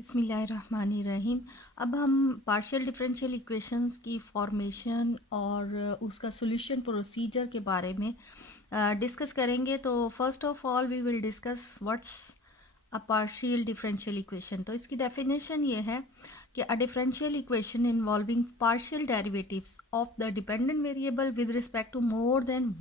बिस्मिल्लाहिर्रहमानिर्रहीम। अब हम पार्शियल डिफरेंशियल इक्वेशंस की फॉर्मेशन और उसका सॉल्यूशन प्रोसीजर के बारे में डिस्कस करेंगे। तो first of all we will discuss what's a partial differential equation. तो इसकी डेफिनेशन ये है कि a differential equation involving partial derivatives of the dependent variable with respect to more than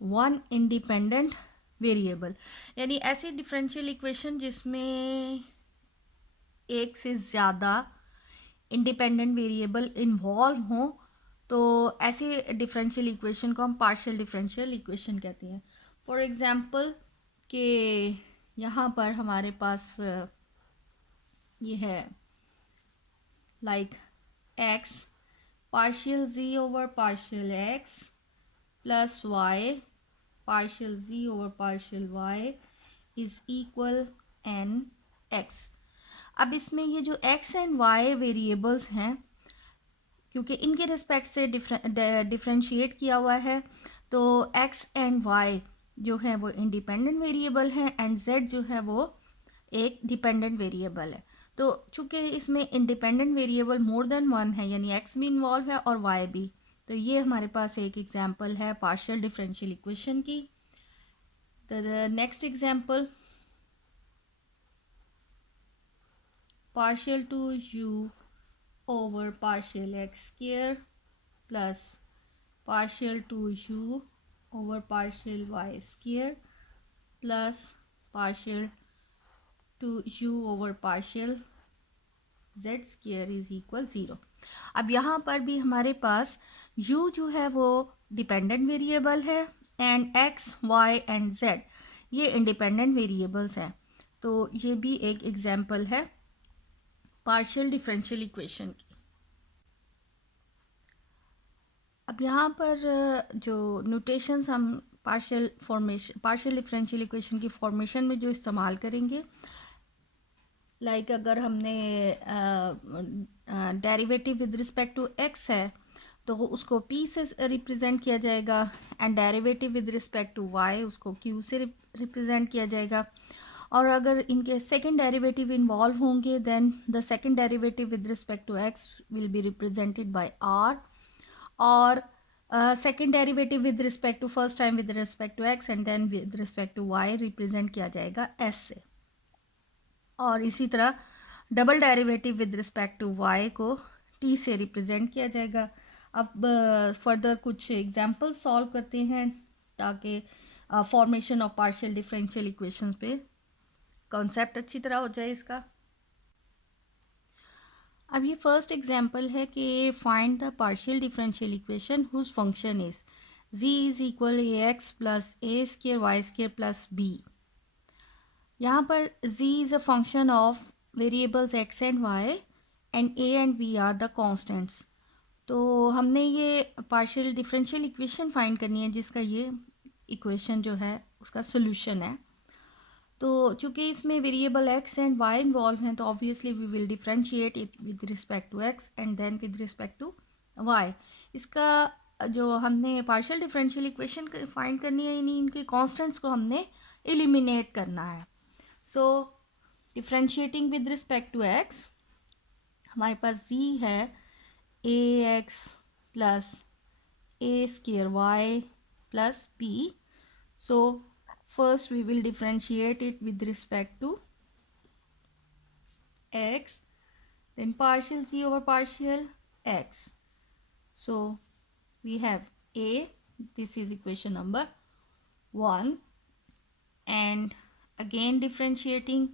one independent variable, यानी ऐसी differential equation जिसमें एक से ज़्यादा इंडिपेंडेंट वेरिएबल इन्वॉल्व हों, तो ऐसी डिफरेंशियल इक्वेशन को हम पार्शियल डिफरेंशियल इक्वेशन कहते हैं। फॉर एग्जांपल कि यहाँ पर हमारे पास ये है like X partial Z over partial X plus Y partial z over partial y is equal N X. अब इसमें ये जो x एंड y वेरिएबल्स हैं, क्योंकि इनके रिस्पेक्ट से डिफरेंशिएट किया हुआ है, तो x एंड y जो है वो इंडिपेंडेंट वेरिएबल हैं एंड z जो है वो एक डिपेंडेंट वेरिएबल है। तो चूंकि इसमें इंडिपेंडेंट वेरिएबल मोर देन वन है, यानी x भी इन्वॉल्व है और y भी, तो ये हमारे पास एक एग्जांपल है पार्शियल डिफरेंशियल इक्वेशन की। तो the next example, partial 2u over partial x square plus partial 2u over partial y square plus partial 2u over partial z square is equal 0। अब यहाँ पर भी हमारे पास u जो है वो डिपेंडेंट वेरिएबल है and x, y and z ये इंडिपेंडेंट वेरिएबल्स हैं। तो ये भी एक एग्जाम्पल है पार्शियल डिफरेंशियल इक्वेशन की। अब यहाँ पर जो नोटेशंस हम पार्शियल डिफरेंशियल इक्वेशन की फॉर्मेशन में जो इस्तेमाल करेंगे, लाइक अगर हमने derivative with respect to X है तो उसको p से रिप्रेजेंट किया जाएगा and derivative with respect to y उसको q से रिप्रेजेंट किया जाएगा। और अगर इनके सेकेंड डेरिवेटिव इन्वॉल्व होंगे then the second derivative with respect to x will be represented by r, और second derivative with respect to first time with respect to x and then with respect to y represent किया जाएगा s से। और इसी तरह double derivative with respect to y को t से represent किया जाएगा। अब फर्दर कुछ एग्जांपल सॉल्व करते हैं ताकि formation of partial differential equations पे कॉन्सेप्ट अच्छी तरह हो जाए इसका। अब ये फर्स्ट एग्जांपल है कि find the partial differential equation whose function is z is equal A x plus A square Y square plus B. यहाँ पर z is a function of variables x and y and a and b are the constants. तो हमने ये partial differential equation find करनी है जिसका ये equation जो है उसका सोल्यूशन है। तो चूँकि इसमें variable x and y involve हैं, तो obviously we will differentiate it with respect to x and then with respect to y। इसका जो हमने पार्शियल डिफरेंशियल इक्वेशन फाइंड करनी है, यानी इनके कॉन्स्टेंट्स को हमने एलिमिनेट करना है। So differentiating with respect to x, हमारे पास z है a x plus A square Y plus b। So first we will differentiate it with respect to x, then partial z over partial x. So we have a, this is equation number 1, and again differentiating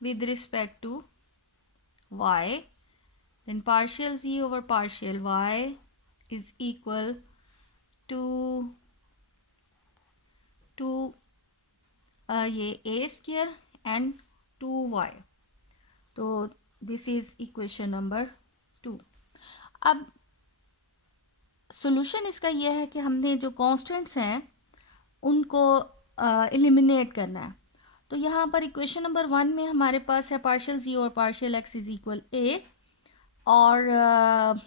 with respect to y, then partial z over partial y is equal to ये ए square and 2y। तो this is equation number 2। अब solution इसका यह है कि हमने जो constants हैं उनको एलिमिनेट करना है। तो यहाँ पर इक्वेशन नंबर 1 में हमारे पास है पार्शियल z और partial x is equal a, और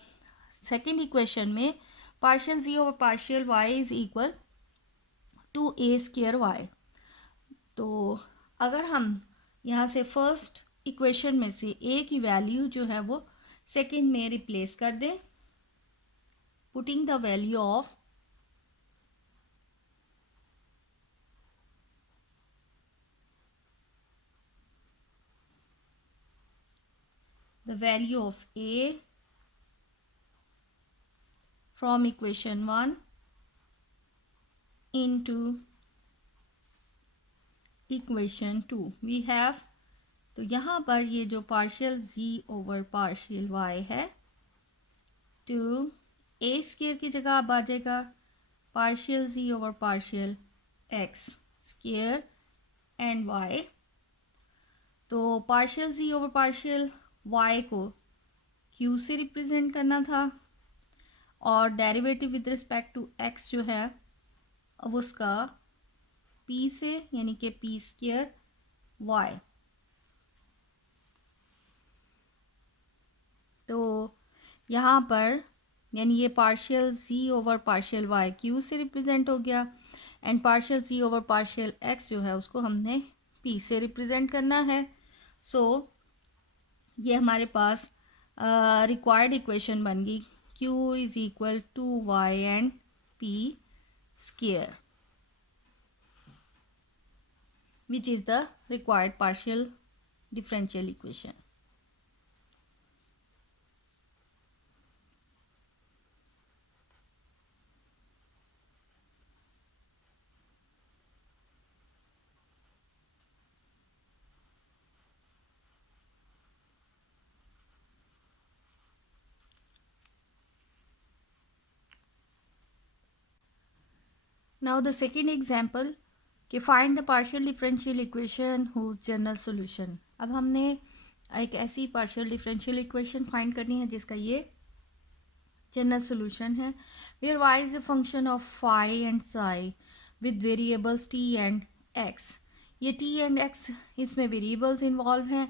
सेकेंड इक्वेशन में पार्शियल z और partial y is equal to A square Y. तो अगर हम यहाँ से फर्स्ट इक्वेशन में से ए की वैल्यू जो है वो सेकंड में रिप्लेस कर दें, putting the value of the value of a from equation 1 into equation 2 we have, तो यहाँ पर ये जो partial z over partial y है, टू ए स्क्वायर की जगह अब आ जाएगा partial z over partial x square and y। तो partial z over partial y को q से रिप्रेजेंट करना था और derivative with respect to x जो है अब उसका p से, यानी कि p स्क्वायर y। तो यहाँ पर यानी ये partial z over partial y q से रिप्रेजेंट हो गया and partial z over partial x जो है उसको हमने p से रिप्रेजेंट करना है। सो ये हमारे पास रिक्वायर्ड इक्वेशन बन गई q is equal to y and p square which is the required partial differential equation. Now the second example कि find the partial differential equation whose general solution। अब हमने एक ऐसी partial differential equation find करनी है जिसका ये general solution है, where y is a function of phi and psi with variables t and x। ये t and x इसमें variables involve हैं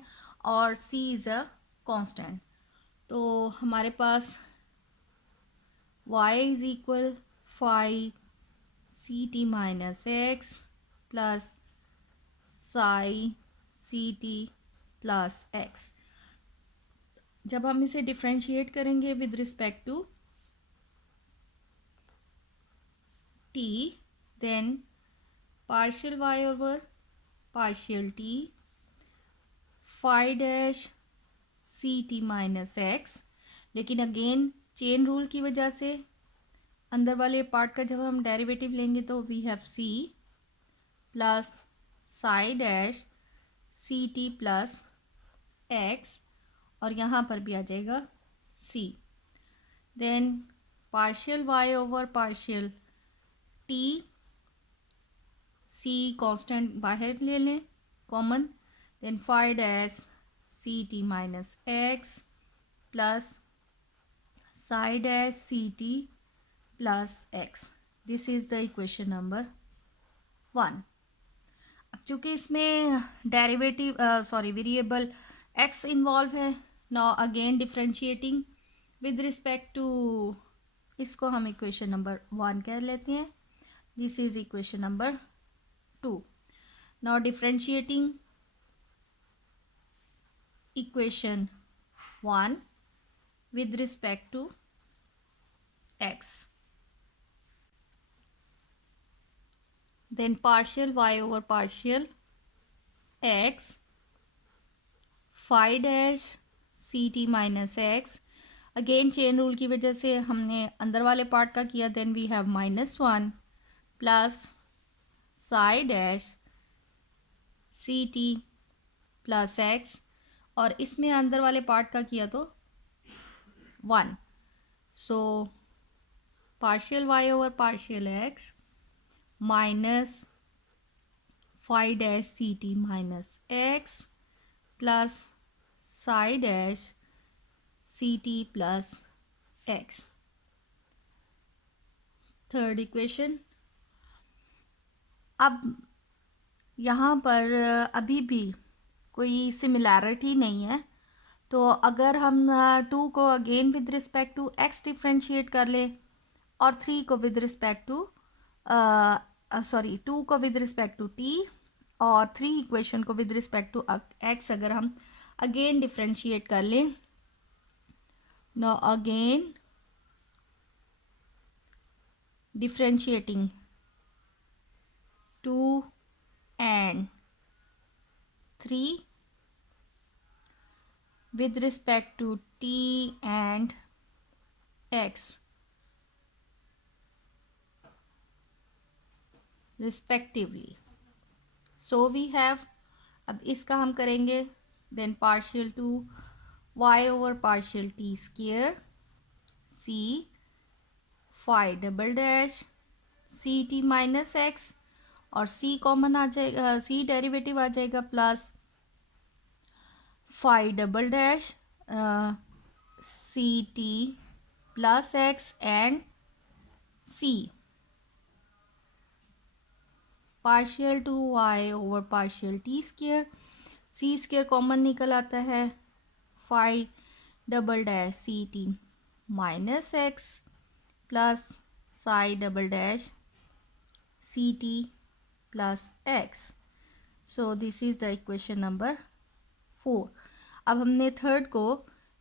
और c is a constant। तो हमारे पास y is equal phi ct minus x plus psi ct plus x। जब हम इसे differentiate करेंगे with respect to t, then partial y over partial t phi dash ct minus x। लेकिन again chain rule की वजह से अंदर वाले पार्ट का जब हम डेरिवेटिव लेंगे तो we have c plus psi dash C T plus X और यहाँ पर भी आ जाएगा c। Then partial y over partial t, c constant बाहर ले लें common, then phi dash C T minus X plus psi dash C T plus X. This is the equation number 1। अब चूंकि इसमें डेरिवेटिव वेरिएबल x इन्वॉल्व है, now again differentiating with respect to, इसको हम equation number 1 कह लेते हैं। This is equation number 2। Now differentiating equation 1 with respect to x, then partial y over partial x phi dash C T minus X. Again chain rule की वजह से हमने अंदर वाले पार्ट का किया, then we have -1 plus psi dash C T plus X और इसमें अंदर वाले पार्ट का किया तो 1। So partial y over partial x minus phi dash C T minus X plus psi dash C T plus X. Third equation. अब यहाँ पर अभी भी कोई सिमिलैरिटी नहीं है, तो अगर हम 2 को again with respect to x differentiate कर लें और 3 को विद रिस्पेक्ट टू 2 को विद रिस्पेक्ट टू t और 3 इक्वेशन को विद रिस्पेक्ट टू एक्स अगर हम अगेन डिफ्रेंशिएट कर लें, now again differentiating 2 and 3 with respect to t and x respectively. So we have, अब इसका हम करेंगे then partial to y over partial t square c phi double dash ct minus x और c common आ जाएगा, c derivative आ जाएगा plus phi double dash ct plus x and c partial to y over partial t square, c square common निकल आता है, phi double dash ct minus x plus psi double dash ct plus x. So this is the equation number 4. अब हमने third को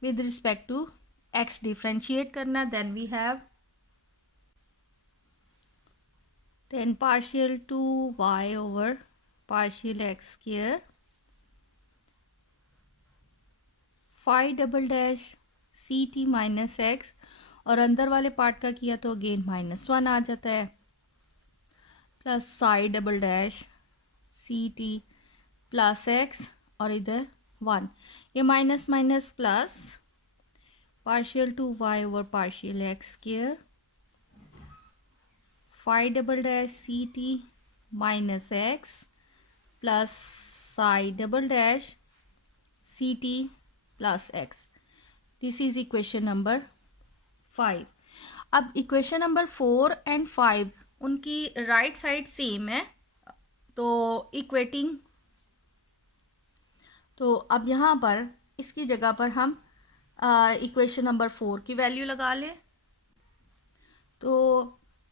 with respect to x differentiate करना, then we have then partial to y over partial x square phi double dash ct minus x और अंदर वाले part का किया तो अगेन -1 आ जाता है plus psi double dash C T plus X और इधर 1, ये minus minus plus partial two Y over partial X square phi double dash C T minus X plus psi double dash C T plus X. This is equation number 5. अब equation number 4 and 5 उनकी right side same है, तो equating, तो अब यहाँ पर इसकी जगह पर हम इक्वेशन नंबर 4 की वैल्यू लगा लें, तो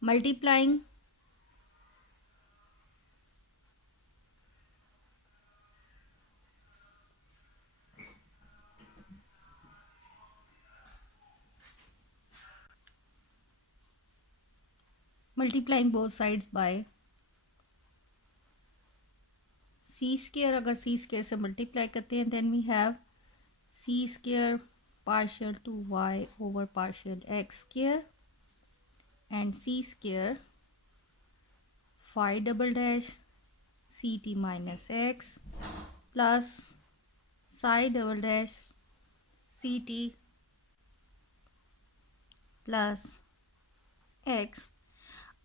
multiplying both sides by C square, अगर सी स्क्वायर से मल्टीप्लाई करते हैं then we have C square partial two Y over partial X square and C square phi double dash C T minus X plus psi double dash C T plus X.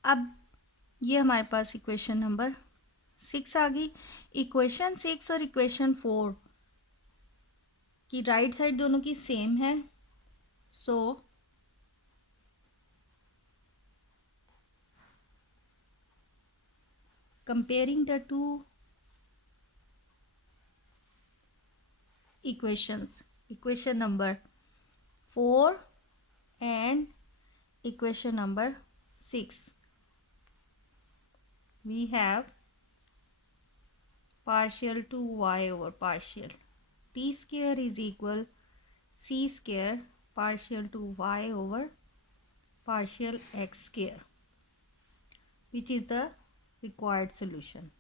अब ये हमारे पास equation number 6 आ गई. Equation 6 और equation 4 की right side दोनों की same है, सो comparing the two equations, equation number 4 and equation number 6, we have partial to y over partial t square is equal c square partial to y over partial x square, which is the required solution.